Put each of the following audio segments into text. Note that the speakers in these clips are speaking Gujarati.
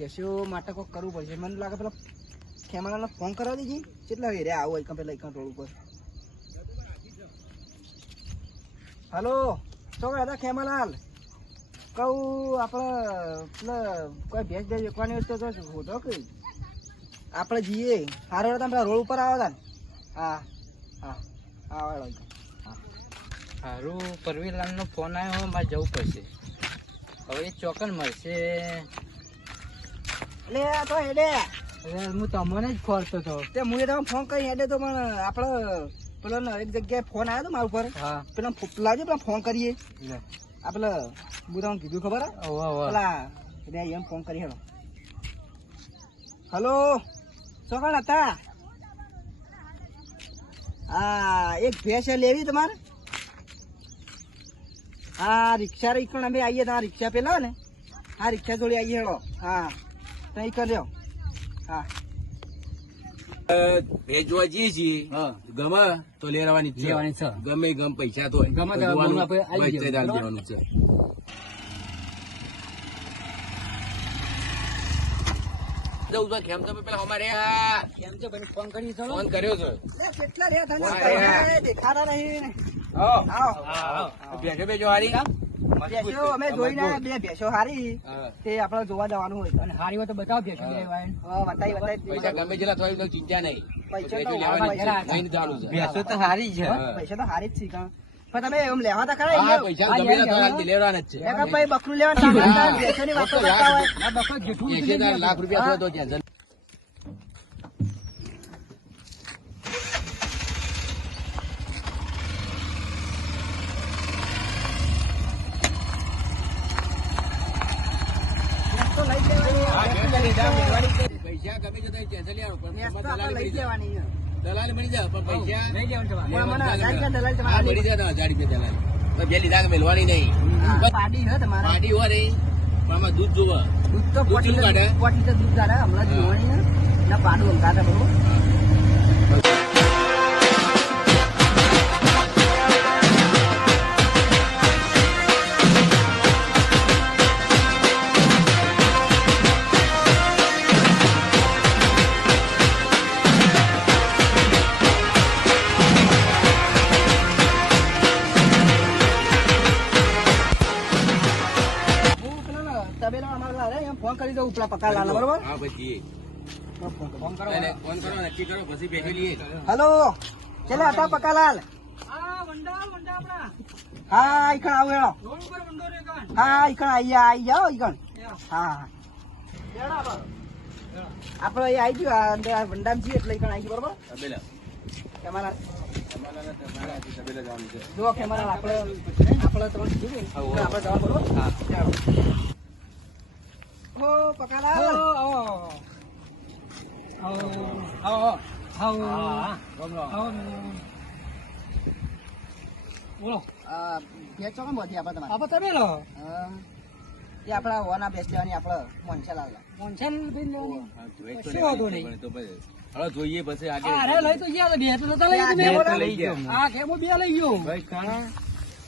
પેશો માટે કોઈ કરવું પડશે. મને લાગે પેલા ખેમાલાને ફોન કરવા દેજે. કેટલા રે આવો એક પેલા એક રોડ ઉપર. હલો શું હતા ખેમાલાલ? કહું આપણે પેલા કોઈ ભેંસ ભેંસ વેચવાની હોય તો હોતો કે આપણે જઈએ. સારો હતા પેલા રોડ ઉપર આવ્યા હતા. હા હા હા સારું પરવીલાલ નો ફોન આવ્યો, મારે જવું પડશે. હવે એ ચોકન મળશે. લે તો હેડે હું તમને જ ખોરતો હતો. તે હું તમે ફોન કરી હેડે તો પણ આપણે પેલો એક જગ્યાએ ફોન આવ્યો હતો મારા ઉપર. હા પેલા લાવજો પેલા ફોન કરીએ. આ પેલા હું તમને કીધું ખબર પેલા એમ ફોન કરી હેડો. હલો શું હતા? હા એક ભેંસ લેવી તમારે? હા રિક્ષા રિક્ષા અમે આવીએ તમારા રિક્ષા પેલા ને. હા રિક્ષા જોડે આવીએ હેડો. હા તઈ કર્યો. હા ભેજ જોવા જઈએ છીએ. ગમે તો લેવાની છે. ગમે ગમ પૈસા તો દેવાનું છે. ફોન કર્યો છે. કેટલા રહ્યા દેખાતા નહીં. ભેજો ભેજો હારી ભેંસો અમે જોઈને બે ભેંસો હારી તે આપડે જોવા જવાનું હોય. અને હારી હોય તો બતાવો ભેંસો બતાવી પૈસા ગમે જેટલા થોડી ચિંતા નહીં. ભેંસો તો હારી છે. પૈસા તો હારી જ છે પણ તમે એમ લેવા તા ખરા? પૈસા ગમે લેવાના જ છે. ભાઈ બકરું લેવાનું ભેંસો ની વાતો કરતા હોય. 80,000 લાખ રૂપિયા તો ત્યાં પૈસા ગમે જતા લઈ જવાની દલાલ મળી જાય પણ પૈસા મળી જાય 1000 રૂપિયા દલાલ બે લીધા મેળવાની નહીં. પાડી હે તમારે પાડી હોય નહીં પણ આમાં દૂધ જોવા. દૂધ તો દૂધ શું કાઢે? પોટી તો દૂધ કાઢે હમણાં જોવાની ના પાડું એમ કાઢે બરોબર. ફોન કરી દઉં પેલા પકા લાલ બરોબર. હા પછી ફોન કરો નક્કી કરો પછી બેઠી લઈએ. હલો ચેલા હતા પકાલાલ? હા ઈકણ આવું હેડો. હા ઈકણ આઈ જાઓ ઈકણ. હા આપડે એ આવી ગયું અંદર વંડામ છીએ એટલે ઈકણ આવી ગયું બરોબર. તમારા જો કેમેરા આપણે ત્રણ કીધું આપણે જવા બરોબર. ઓ પકાલાલ બોલો. ભેજ ચોકન બધી આપડે તમારે તમે લો. એ આપડા હોના ભેજ લેવાની આપડે મોનસેલાલ શું હતું નહીં હવે જોઈએ પછી આગળ લઈ તો ગયા બે તો નતા લઈ લઈ ગયા. હા કેમો બે લઈ ગયો ભાઈ કાણા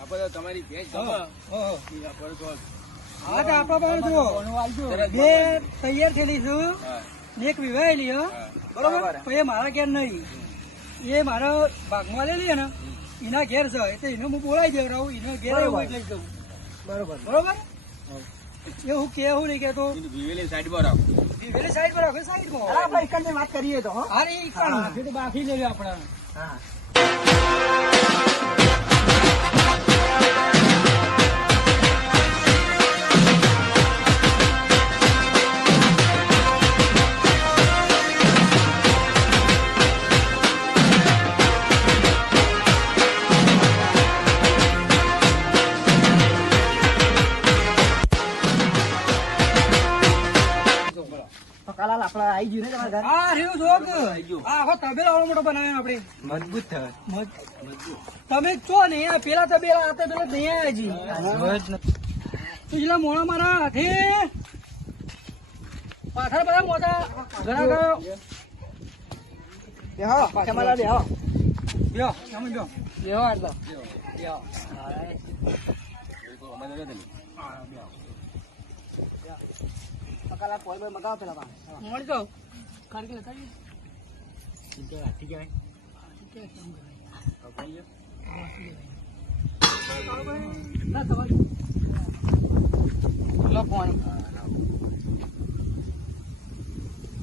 આપણે તમારી ભેજ ગમે હા તો આપડે બે તૈયાર થયેલી છું. એક વિવાહેલી બરોબર. પછી મારા ઘેર નહીં, એ મારા ભાગમાં લેલી ને એના ઘેર છે એટલે એને હું બોલાવી દઉં રહું એનો ઘેર એવું લઈ જવું બરોબર બરોબર. એવું કેવું નહીં કેતો વિવેલી સાઈડમાં રાખો. વિવેલી સાઈડ પર રાખો. સાઈડમાં આપડે ઈકણ વાત કરીએ તો અરે ઈ બાફી લેવી આપડે. હા પકાલાલ આપડે આવી ગયું ને તમારા ઘર. આ રહ્યું જોક આખો તબેલા વાળો મોટો બનાવ્યો આપડે મજબૂત થાય. તમે ચો ને આ પેલા તબેલા આ તબેલા નહીં આવ્યા હજી તો મોડા મારા હાથે પાછળ બધા મોટા ઘણા ગયો. બેહો કેમેરા બેહો. બ્યો તમે બ્યો બ્યો આટલો બ્યો. પકાલા પોઈ બોય મગાવો પેલા પાછા. મળી જાઓ કારકે લગાડી ના તમારે લો પાણી.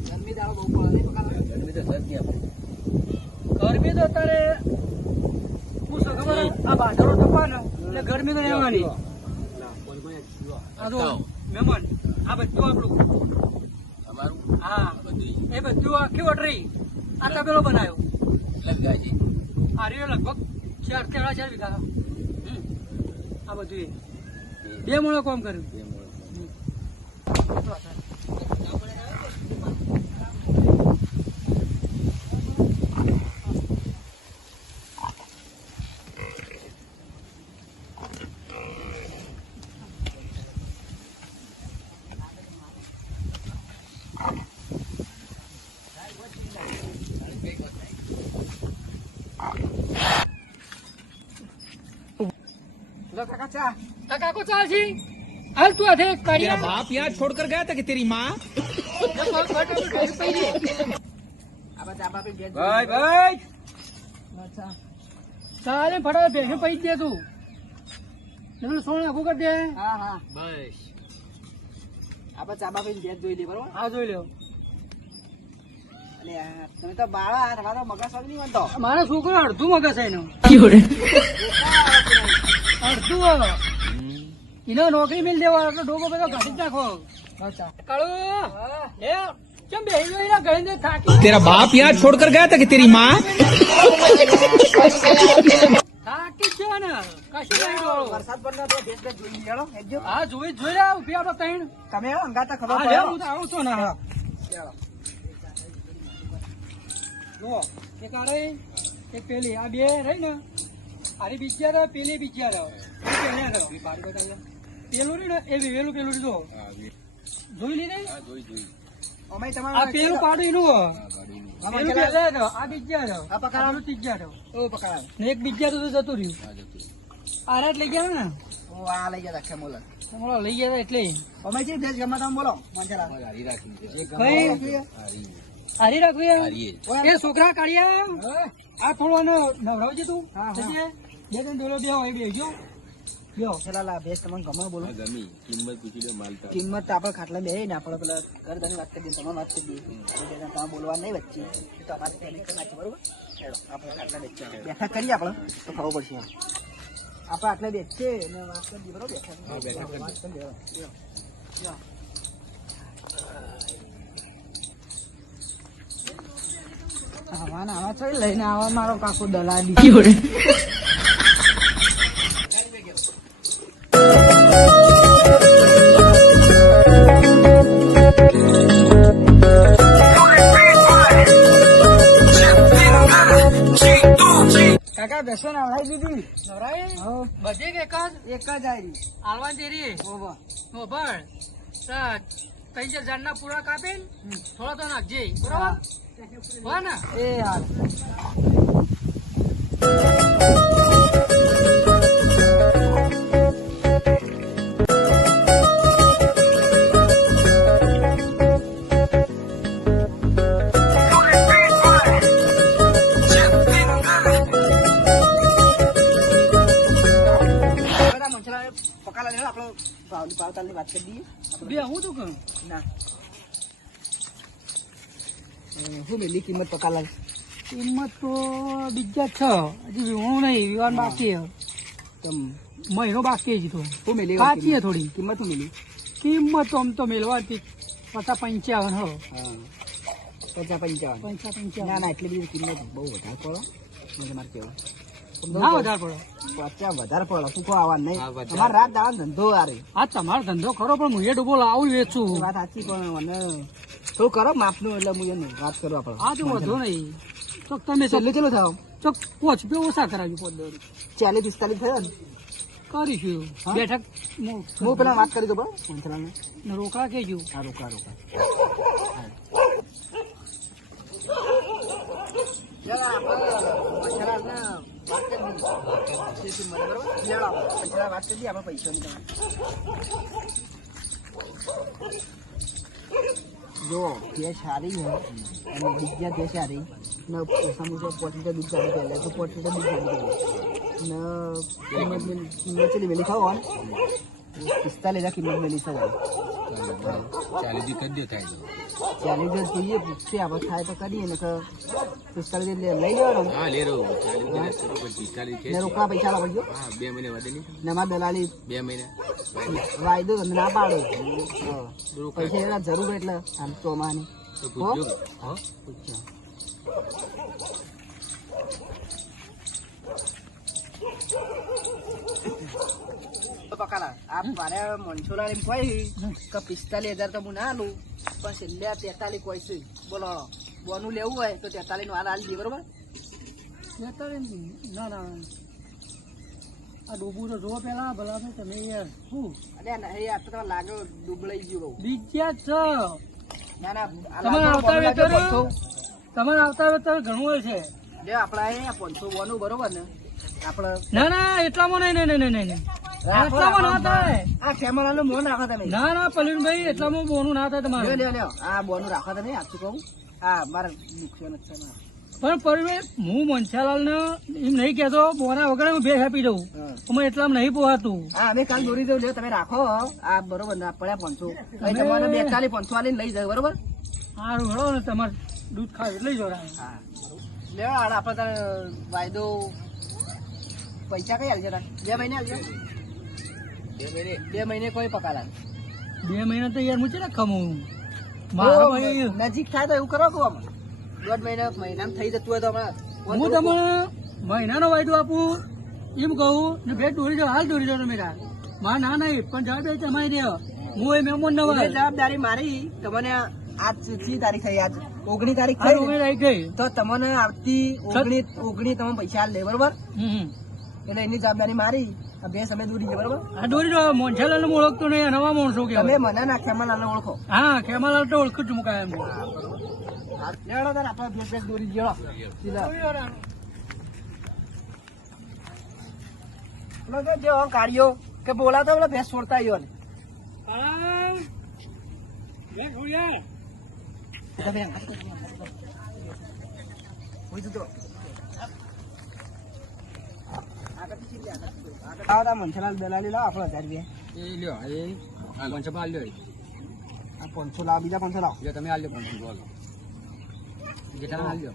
ગરમી દાડો બહુ પડે નહીં પકાલા? ગરમી તો સર ગયા ગરમી તો અત્યારે શું છે ખબર છે? આ બાંધણો ટપવાનો એટલે ગરમી તો રહેવાની. આ તો મહેમાન આ બધું આપણું અમારું હા એ બધું આખી વટરી આ તબેલો બનાવ્યો. લગાય છે આ રહ્યો લગભગ 4 વીઘા. આ બધું એ 2 મણો કામ કર્યું. લો કાકા ચા. કાકા કો ચાલશે હાલ તું આથે કરી बाप यहाँ छोड़कर गया था कि तेरी माँ આ ચા બાપી બે ભાઈ ભાઈ અચ્છા ચાલે ફટાફટ ભેંસો પૈ દે તું એટલે સોણ આખું કરી દે. હા હા બસ આપણે ચા બાપી બે જોઈ લે બરોબર. હા જોઈ લ્યો. અને આ તમે તો બાળા તમારો મગજ સગ નહીં બનતો. મારા છોકરો અડધું મગજ છે એનું અડધું એને નોકરી મિલ દેવા એટલે ડોકો બધો કાઢી જ નાખો. અચ્છા કાળુ લે કેમ બેહી ગયો એના ગળે થાકી तेरा बाप यहाँ छोड़कर गया था कि तेरी माँ થાકી છે ને કશું નહીં ડોળો. વરસાદ પડનો તો બેસ બેસ જોઈ લેડો હેજો. હા જોઈ જોઈ લે ઉભી આપડે તૈણ. તમે આવો અંગાતા ખબર હા પડે. લે હું તો આવું છું ને. ચાલો. જુઓ એક આ રહી એક પેલી આ બે રહી ને આરી બીજા રહે પેલી બીજા રહે પેલા કરો બારી બતાવ્યા પેલું રહ્યું ને એ વેલું પેલું જો જોઈ લીધે અમે આ તમારું પેલું પાડું એનું આમાં પેલું પેલા- પેલા રહ્યો, આ બીજા રહ્યો, આ પકડાવો. પેલું ત્રીજા રહ્યો. ઓ પકડાવ. ને એક બીજા તો જતું રહ્યું. આ રાત લઈ ગયા ને ઓ આ લઈ ગયા રાખે મોલક. તમારો લઈ ગયા તા એટલે અમે છે દેશ ગમે તમે બોલો મંચરા. હારી રાખી છે ભાઈ હારી હારી રાખવી એમ? હારી એ છોકરા કાઢ્યા આ થોડો આનો નવરાવજે તું હા, હા. થશે? બે ત્રણ ડોલો બે હોય બેસજો બેહો. પેલા લા ભેસ તમને ગમે બોલો. ગમી કિંમત પૂછી લે માલ તાર કિંમત તો આપણે ખાટલા બે ને આપણે પેલા ઘર ધણી વાત કરી દઈએ તમે વાત કરી દઈએ તમે બોલવા નહીં વચ્ચે એ તો અમારે પેલી કરી નાખી બરોબર. હેડો આપણે ખાટલા બેઠા કરીએ આપણે તો ખબર પડશે. આપણે આટલે બેસીએ ને વાત કરી દઈએ બરોબર. બેઠા વાત કરી દઈએ. આવા છે લઈને આવા મારો કાકો દલાલી. કાકા બેસો ને આવડાવી દીધી. નવરાય? હો બધી કે એક જ એક જ આવી. હાલવાની દેરી ઓહો. ખબર ત્રણ ચાર ઝાડના પૂરા કાપીને થોડા તો નાખજે બરોબર હોય ને. એ હાલ. બધા મનસરાને પકાલા લેવો આપણો ભાવતાલની વાત કરી દઈએ. બે હું શું કરું ના શું મેલી કિંમત પકાલા? કિંમત તો બીજા છ હજી વિવાહ નહીં વિવાહ બાકી છે. તમ મહિનો બાકી છે તો શું મેલી કાચી છે થોડી કિંમત શું મેલી? કિંમત તો આમ તો મેળવાતી 55 હો હા 55. 55 ના ના એટલી બધી કિંમત બહુ વધારે પડો મને મારે કેવું ના વધારે પડો. 50 વધારે પડો શું કહો આવા નહીં. હા, વધારે. અમારે રાત દાવા ધંધો આરે હા તમારો ધંધો ખરો પણ હું એ ડૂબો લાવું વેચું. વાત સાચી પણ મને થોડું કરો માપનું એટલે હું એને વાત કરું આપણે. હા તો વધુ નહીં તો તમે છેલ્લે ચેલો થાવ તો 5 રૂપિયા ઓછા કરાવ્યું 5 40-45 થયો ને કરીશું હા? બેઠક હું પેલા વાત કરી દઉં બરાબર મંથરાને. ને રોકડા કેજો. હા રોકા રોકા. વાત કરી દઈએ આપણે પૈસાની તમે. જો ભેંસ સારી છે અને બીજા ભેંસ સારી ને ઓછામાં ઓછા 5 લીટર દૂધ કાઢી પહેલે તો 5 લીટર દૂધ કાઢી પહેલે ને કિંમત ચેલી વેલી ખાવ ને 45,000 કિંમત વેલી છે 40 દી કરી દે થાય તો. 40,000 જોઈએ પૂછશે આપણે થાય તો કરીએ ને કે 45,000 લઈ લેવાનો હા લે રહો 40 દી કરો પછી 40 કે ને રોકડા પૈસા લાવજો હા 2 મહિને વધે નહીં ને અમારા દલાલી 2 મહિના વાયદો તમને ના પાડો રોકડા પૈસા એના જરૂર એટલે આમ ચોમાની તો પૂછજો હા પૂછ્યો પકાલા આ મારે મનસુલા એમ કોઈ કે 45,000 તો હું ના લઉં પણ છેલ્લે 43 કોઈ છે બોલો બોનું લેવું હોય તો 43 નું હાલ દે બરોબર ના ના આ ડૂબું તો જુઓ પેલા ભલા તમે યાર શું અરે નહીં આ તો તમારે લાગે ડૂબલાઈ ગયું બહુ બીજા જ છો ના ના તમારે આવતા વેતર તમારે આવતા વેતર ઘણું હોય છે લે આપડા એ 500 બોનું બરોબર ને આપડે ના ના એટલામાં નહીં એટલામાં ના થાય આ ખેમલાનું મોન રાખો તમે ના ના પલીનભાઈ એટલામાં બોનું ના થાય તમારે લ્યો આ બોનું રાખો તમે આપતું કહું હા મારે નુકસાન જ છે મારે. પણ પલીનભાઈ હું મનસાલાલ ને એમ નહીં કેતો બોના વગર હું ભેસ આપી દઉં અમે એટલામાં નહીં પોહાતું હા અમે કાલ દોરી દઉં લ્યો તમે રાખો આ બરોબર ના પડ્યા 500 કઈ તમારે 42 500 આલીને લઈ જાય બરોબર સારું હેડો ને તમારે દૂધ ખાવ એટલે જોડાય હા લ્યો આ આપડે તારે વાયદો પૈસા કઈ હાલશે તાર 2 મહિને હાલશે 2 મહિને કોઈ પકાલા 2 મહિના તો યાર મુચે ખમું મારા ભાઈ નજીક થાય તો એવું કરો કહો અમે 1.5 મહિનામાં થઈ જતું હોય તો હમણાં હું તમને મહિનાનો વાયદો આપું એમ કહું ને ભેટ દોરી જાઓ હાલ દોરી જાઓ તમે મારા ના નહીં પણ જવાબદારી તમારી દે હું એ મહેમાન ન હોય જવાબદારી મારી તમને આજ કેટલી તારીખ થઈ આજ 19 તારીખ હાલ થઈ ઉમેર ને? આવી ગઈ તો તમને આવતી 19 તમે પૈસા હાલ લે બરોબર એટલે એની જવાબદારી મારી આ બે સમય દૂરી છે બરોબર આ દોરી જાઓ મોનસાલાલ ને ઓળખતો નહીં નવા માણસો તમે કહેવાય મને ના ખેમાલાલ ઓળખો હા ખેમાલાલ તો ઓળખું જ મુકાય એમ લેવડો તાર આપણે ભેંસ દોરી ગયો સીધા પેલો તો જે આમ કાઢ્યો કે બોલાતો પેલો ભેંસ છોડતા આવ્યો ને મનસલાલ દલાલી લાવો આપડે 1000 એ લ્યો એ 500 લ્યો આ 500 લાવો બીજા 500 લાવો જો તમે આલ્યો 500 બોલો જેટલા આલ્યો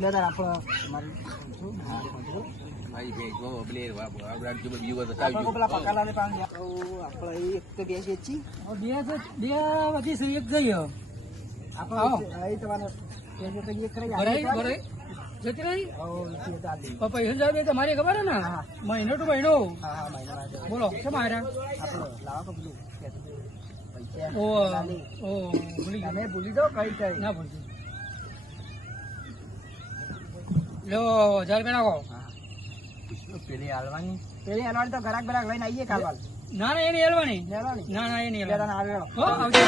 લે તાર આપણે અમારી ભાઈ ભાઈ જો બ્લેર આપડા જો બીજો તો આપણે પેલા પકાલાને પાન આપણે એક તો બે છે છી બે વધી એક જઈએ આપણે અહીં તમારે એક કરી બરાબર જતી રહી પૈસા સાહેબ તમારી ખબર હે ને મહિનો ટુ મહિનો હા મહિના બોલો કેમ આવ્યા આપણે લાવો કે પેલું પૈસા ઓ ઓ ભૂલી ગયા તમે ભૂલી જાઓ કઈ કઈ ના ભૂલતી લો 1000 રૂપિયા નાખો પેલી હાલવાની તો ઘરાક બરાક લઈને આવીએ કાલવાલ ના ના એની હેલવાની લેવાની ના ના એની આવ્યો આવજો